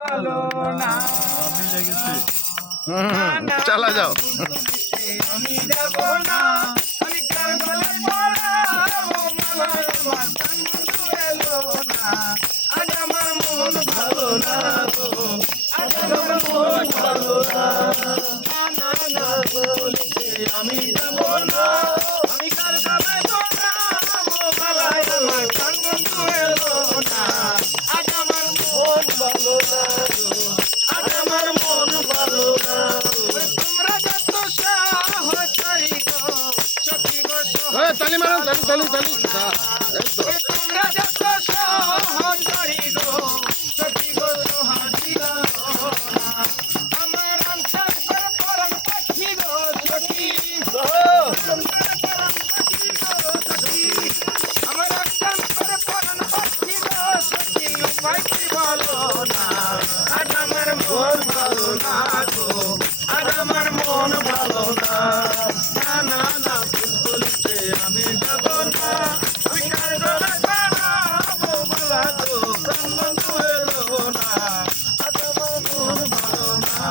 ভালো না মিলে গেছে। চালা যাও। আমি যাব না আমি কার গলে পড়াবো মালা আমার প্রাণ বন্ধু এলো না আজ আমার মন ভালো না গো আজ আমার মন ভালো না না না বলছে আমি যাব না আমি কার গলে পড়াবো মালা আমার প্রাণ বন্ধু এলো না আজ আমার মন ভালো না গো আজ আমার মন ভালো না তোমরা যত সহচরী গো সখী গো তালি মারো, তালি তালি তালি। তোমরা যত সহচরী গো সখী গো সোহাগী গো আমার অন্তর করে পরম পাখি গো সখী আমার অন্তর করে পরম পাখি গো সখী উপায় কি বলো না আজ আমার মন ভালো না গো আজ আমার মন ভালো না না না না বলতে আমি যাব না আমি কার গলা কাটাবো মালা গো প্রাণ বন্ধু